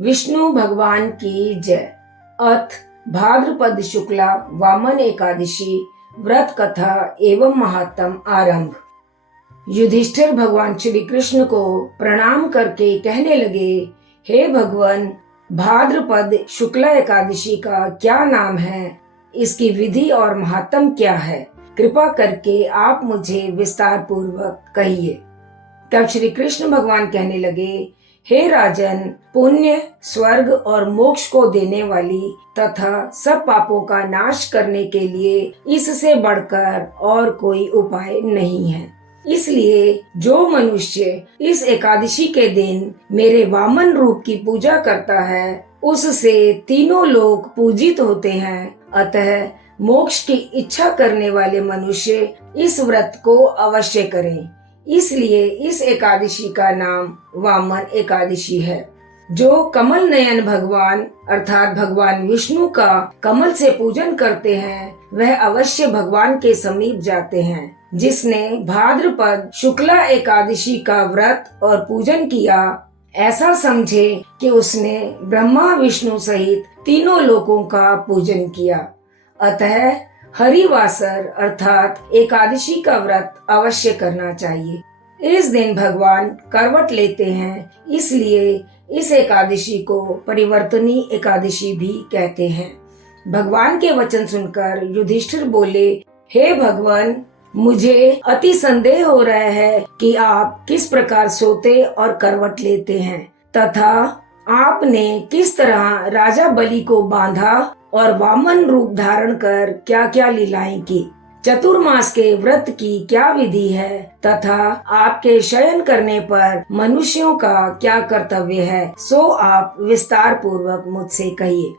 विष्णु भगवान की जय। अथ भाद्रपद शुक्ला वामन एकादशी व्रत कथा एवं महात्म आरंभ। युधिष्ठिर भगवान श्री कृष्ण को प्रणाम करके कहने लगे, हे भगवान, भाद्रपद शुक्ला एकादशी का क्या नाम है, इसकी विधि और महात्म क्या है? कृपा करके आप मुझे विस्तार पूर्वक कहिए। तब श्री कृष्ण भगवान कहने लगे, हे राजन, पुण्य, स्वर्ग और मोक्ष को देने वाली तथा सब पापों का नाश करने के लिए इससे बढ़कर और कोई उपाय नहीं है। इसलिए जो मनुष्य इस एकादशी के दिन मेरे वामन रूप की पूजा करता है, उससे तीनों लोक पूजित होते हैं। अतः मोक्ष की इच्छा करने वाले मनुष्य इस व्रत को अवश्य करें। इसलिए इस एकादशी का नाम वामन एकादशी है। जो कमल नयन भगवान अर्थात भगवान विष्णु का कमल से पूजन करते हैं, वह अवश्य भगवान के समीप जाते हैं। जिसने भाद्रपद शुक्ला एकादशी का व्रत और पूजन किया, ऐसा समझे कि उसने ब्रह्मा विष्णु सहित तीनों लोकों का पूजन किया। अतः हरिवासर अर्थात एकादशी का व्रत अवश्य करना चाहिए। इस दिन भगवान करवट लेते हैं, इसलिए इस एकादशी को परिवर्तनी एकादशी भी कहते हैं। भगवान के वचन सुनकर युधिष्ठिर बोले, हे भगवान, मुझे अति संदेह हो रहा है कि आप किस प्रकार सोते और करवट लेते हैं तथा आपने किस तरह राजा बलि को बांधा और वामन रूप धारण कर क्या क्या लीलाएं की। चतुर्मास के व्रत की क्या विधि है तथा आपके शयन करने पर मनुष्यों का क्या कर्तव्य है, सो आप विस्तार पूर्वक मुझसे कहिए।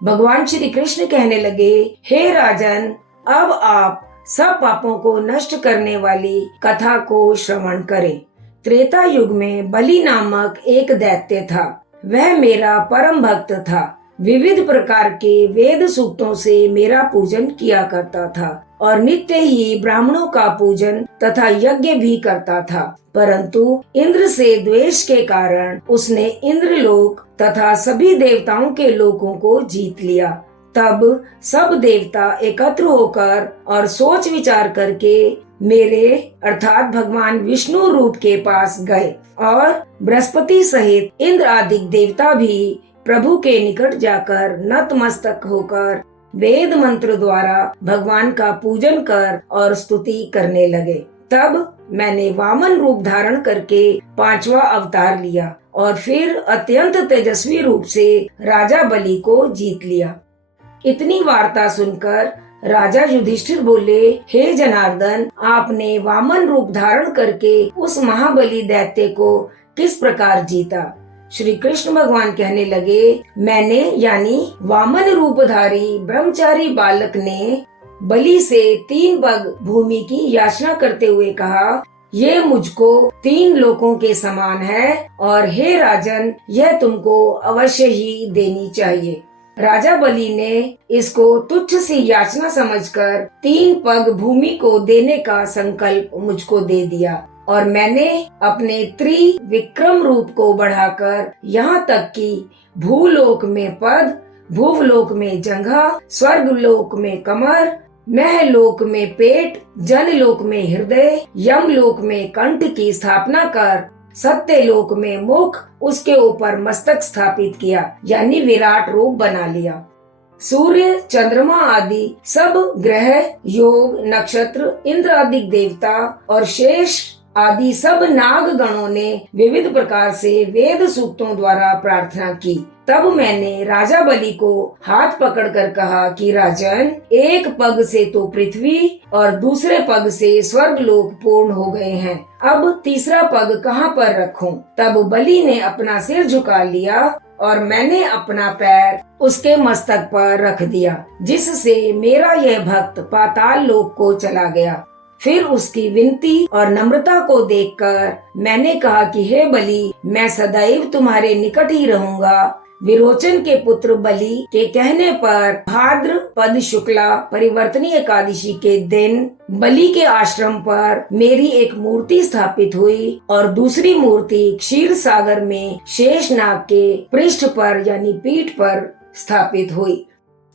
भगवान श्री कृष्ण कहने लगे, हे राजन, अब आप सब पापों को नष्ट करने वाली कथा को श्रवण करें। त्रेता युग में बलि नामक एक दैत्य था। वह मेरा परम भक्त था। विविध प्रकार के वेद सूक्तों से मेरा पूजन किया करता था और नित्य ही ब्राह्मणों का पूजन तथा यज्ञ भी करता था। परंतु इंद्र से द्वेष के कारण उसने इंद्रलोक तथा सभी देवताओं के लोकों को जीत लिया। तब सब देवता एकत्र होकर और सोच विचार करके मेरे अर्थात भगवान विष्णु रूप के पास गए और बृहस्पति सहित इंद्र आदि देवता भी प्रभु के निकट जाकर नतमस्तक होकर वेद मंत्र द्वारा भगवान का पूजन कर और स्तुति करने लगे। तब मैंने वामन रूप धारण करके 5वां अवतार लिया और फिर अत्यंत तेजस्वी रूप से राजा बलि को जीत लिया। इतनी वार्ता सुनकर राजा युधिष्ठिर बोले, हे जनार्दन, आपने वामन रूप धारण करके उस महाबली दैत्य को किस प्रकार जीता? श्री कृष्ण भगवान कहने लगे, मैंने यानी वामन रूपधारी ब्रह्मचारी बालक ने बलि से 3 पग भूमि की याचना करते हुए कहा, ये मुझको 3 लोकों के समान है और हे राजन, यह तुमको अवश्य ही देनी चाहिए। राजा बलि ने इसको तुच्छ सी याचना समझकर 3 पग भूमि को देने का संकल्प मुझको दे दिया और मैंने अपने त्रिविक्रम रूप को बढ़ाकर यहाँ तक कि भूलोक में पद, भूलोक में जंघा, स्वर्गलोक में कमर, महलोक में पेट, जनलोक में हृदय, यमलोक में कंठ की स्थापना कर सत्यलोक में मुख, उसके ऊपर मस्तक स्थापित किया, यानी विराट रूप बना लिया। सूर्य, चंद्रमा आदि सब ग्रह, योग, नक्षत्र, इंद्र आदि देवता और शेष आदि सब नाग गणों ने विविध प्रकार से वेद सूक्तों द्वारा प्रार्थना की। तब मैंने राजा बलि को हाथ पकड़कर कहा कि राजन, एक पग से तो पृथ्वी और दूसरे पग से स्वर्गलोक पूर्ण हो गए हैं, अब तीसरा पग कहाँ पर रखूं? तब बलि ने अपना सिर झुका लिया और मैंने अपना पैर उसके मस्तक पर रख दिया, जिससे मेरा यह भक्त पाताल लोक को चला गया। फिर उसकी विनती और नम्रता को देखकर मैंने कहा कि हे बलि, मैं सदैव तुम्हारे निकट ही रहूंगा। विरोचन के पुत्र बलि के कहने पर भाद्रपद शुक्ला परिवर्तनी एकादशी के दिन बलि के आश्रम पर मेरी एक मूर्ति स्थापित हुई और दूसरी मूर्ति क्षीर सागर में शेषनाग के पृष्ठ पर यानी पीठ पर स्थापित हुई।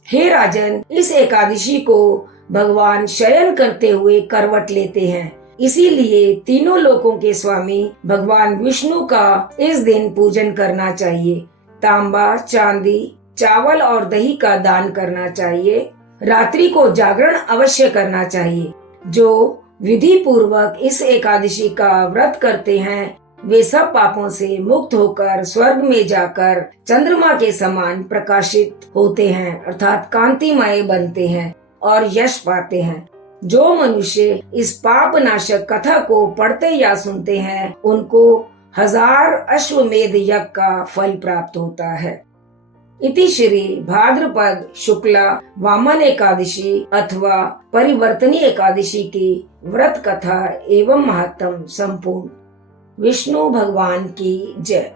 हे राजन, इस एकादशी को भगवान शयन करते हुए करवट लेते हैं, इसीलिए तीनों लोकों के स्वामी भगवान विष्णु का इस दिन पूजन करना चाहिए। तांबा, चांदी, चावल और दही का दान करना चाहिए। रात्रि को जागरण अवश्य करना चाहिए। जो विधि पूर्वक इस एकादशी का व्रत करते हैं वे सब पापों से मुक्त होकर स्वर्ग में जाकर चंद्रमा के समान प्रकाशित होते हैं, अर्थात कांतिमय बनते हैं और यश पाते हैं। जो मनुष्य इस पाप नाशक कथा को पढ़ते या सुनते हैं उनको 1000 अश्वमेध यज्ञ का फल प्राप्त होता है। इति श्री भाद्रपद शुक्ला वामन एकादशी अथवा परिवर्तनी एकादशी की व्रत कथा एवं महात्म संपूर्ण। विष्णु भगवान की जय।